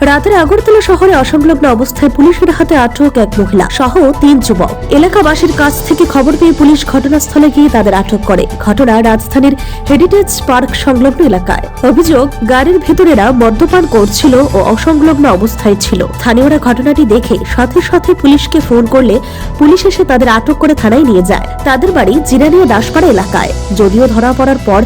রাতের আগরতলা শহরে অসংলগ্ন অবস্থায় পুলিশের হাতে আটক এক মহিলা সহ তিন যুবক। এলাকাবাসীর কাছ থেকে খবর পেয়ে পুলিশ ঘটনাস্থলে গিয়ে তাদের আটক করে। ঘটনা রাজধানীর হেরিটেজ পার্ক সংলগ্ন এলাকায়। অভিযোগ, গাড়ির ভেতরেরা মদ্যপান করছিল ও অসংলগ্ন অবস্থায় ছিল। স্থানীয়রা ঘটনাটি দেখে সাথে সাথে পুলিশকে ফোন করলে পুলিশ এসে তাদের আটক করে থানায় নিয়ে যায়। তাদের বাড়ি জিরানিয়া দাসপাড়া এলাকায়। যদিও ধরা পড়ার পর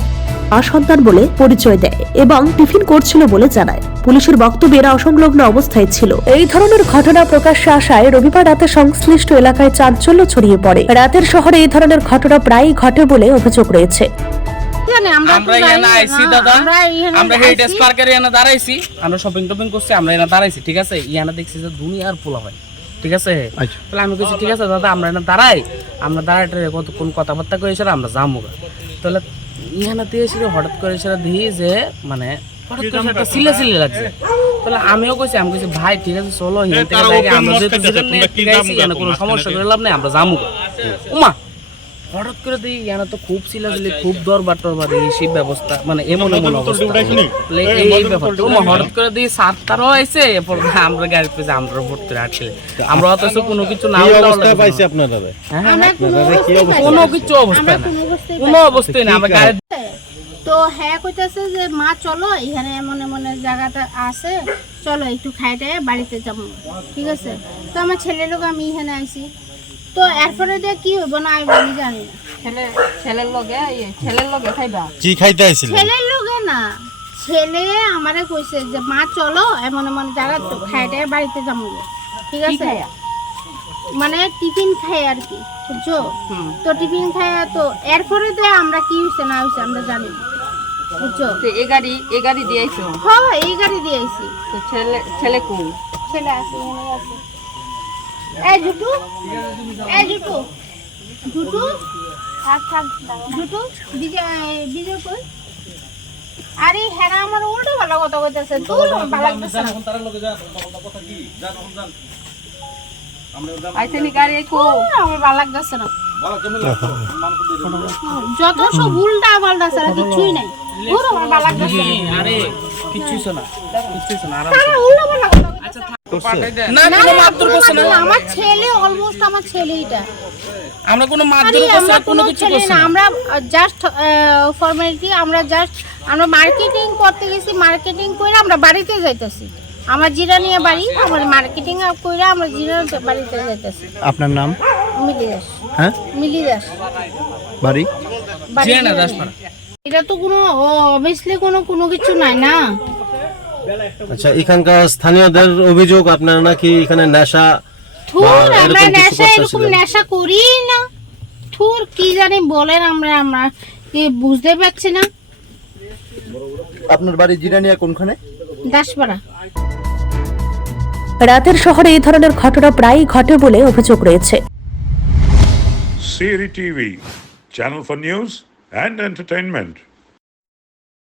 মা সন্তান বলে পরিচয় দেয় এবং টিফিন করছিল বলে জানায়। পুলিশের বক্তব্যে এরা অসংলগ্ন অবস্থায় ছিল। এই ধরনের ঘটনা প্রকাশ্যে আসায় রবিবার রাতে সংশ্লিষ্ট এলাকায় চাঞ্চল্য ছড়িয়ে পড়ে। রাতের শহরে এই ধরনের ঘটনা প্রায়ই ঘটে বলে অভিযোগ রয়েছে। আমরা তো আমরা যাই এখানে আইছি দাদা। আমরা হেরিটেজ পার্কের এখানে দাঁড়াইছি। আমরা শপিং টপিং করছি আমরা এখানে দাঁড়াইছি ঠিক আছে? ইয়ানা দেখছি যে দুনিয়ার পোলা হয় ঠিক আছে? তাহলে আমি বলছি ঠিক আছে দাদা আমরা এখানে দাঁড়াই। আমরা কতক্ষণ কথাবার্তা করে এসে আমরা যাব তাহলে ইহানা দিয়ে এসে হঠাৎ করে এসে দিই যে মানে হঠাৎ করে একটা সিলে সিলে লাগছে। তাহলে আমিও কইছি আমি কইছি ভাই ঠিক আছে চলো এখান থেকে যাই আমরা যেহেতু দুজন নিয়ে এখানে কোনো সমস্যা করে লাভ নেই আমরা যাব উমা হঠাৎ করে দিই ইয়ানা তো খুব সিলাসিলি খুব দরবার টরবার এই সেই ব্যবস্থা মানে এমন এমন অবস্থা। এই এই ব্যাপার তো হঠাৎ করে দিই সাত তারও আইছে এরপর আমরা গাড়ি পেয়েছে আমরা ভর্তি রাখছি আমরা অথচ কোনো কিছু না পাইছে আপনারা হ্যাঁ, কোনো। কিছু অবস্থা না কোনো অবস্থায় না আমরা গাড়ি তো হ্যাঁ কইতাছে যে মা চলো এখানে এমন এমন জায়গাটা আছে। চলো একটু খাইতে বাড়িতে যাব। ঠিক আছে? তো আমার ছেলে লোক আমি এখানে আইছি। তো এরপরে দিয়ে কি হইব না আমি বলি জানি না। ছেলে ছেলের লগে ইয়ে, ছেলের লগে খাইবা? কি খাইতে আইছিলেন ছেলের লোকে না। ছেলে আমারে কইছে যে মা চলো এমন এমন জায়গা তো খাইতে বাড়িতে যাব। ঠিক আছে? মানে টিফিন খাই আর কি বুঝছ? তো টিফিন খাই তো এরপরে দিয়ে আমরা কি হয়েছে না হয়েছে আমরা জানি না। বুঝছ? তো এ গাড়ি এ গাড়ি দিয়ে দিয়েছ হ্যাঁ এই গাড়ি দিয়ে আইছি। তো ছেলে ছেলে কোন? ছেলে আছে এখানে আছে। এই জুটু এই জুটু জুটু থাক থাক জুটু বিজয় বিজয় কই? আরে হ্যাঁ আমার উল্টো ভালো কথা কইতেছে তুই ভালো লাগতেছে না। আইছে নি গাড়ি কো? তুই আমার কিছুই নাই। আমার ছেলে অলমোস্ট আমার ছেলে এটা। আমরা কোনো আরে মারধর করছে কোনো কিছু না আমরা জাস্ট ফর্মালিটি আমরা জাস্ট আমরা মার্কেটিং করতে গেছি মার্কেটিং করে আমরা বাড়িতে যাইতেছি। আমার জিরানিয়া বাড়ি আমার মার্কেটিং করে আমরা জিরানিয়া বাড়িতে যাইতেছি। আপনার নাম? মিলি দাস। হ্যাঁ? মিলি দাস। বাড়ি? জিরানিয়া। দাসপাড়া। এটা তো কোনো অবভিয়াসলি কোনো কোনো কিছু নাই না। আচ্ছা এখানকার স্থানীয়দের অভিযোগ আপনারা নাকি এখানে নেশা থুর আমরা নেশা এরকম। নেশা করি না। থুর কি জানি বলেন আমরা আমরা কি বুঝতে পারছি না। আপনার বাড়ি জিরানিয়া কোনখানে? দাসপাড়া। রাতের শহরে এই ধরনের ঘটনা প্রায়ই ঘটে বলে অভিযোগ রয়েছে। Siri TV, channel for news and entertainment.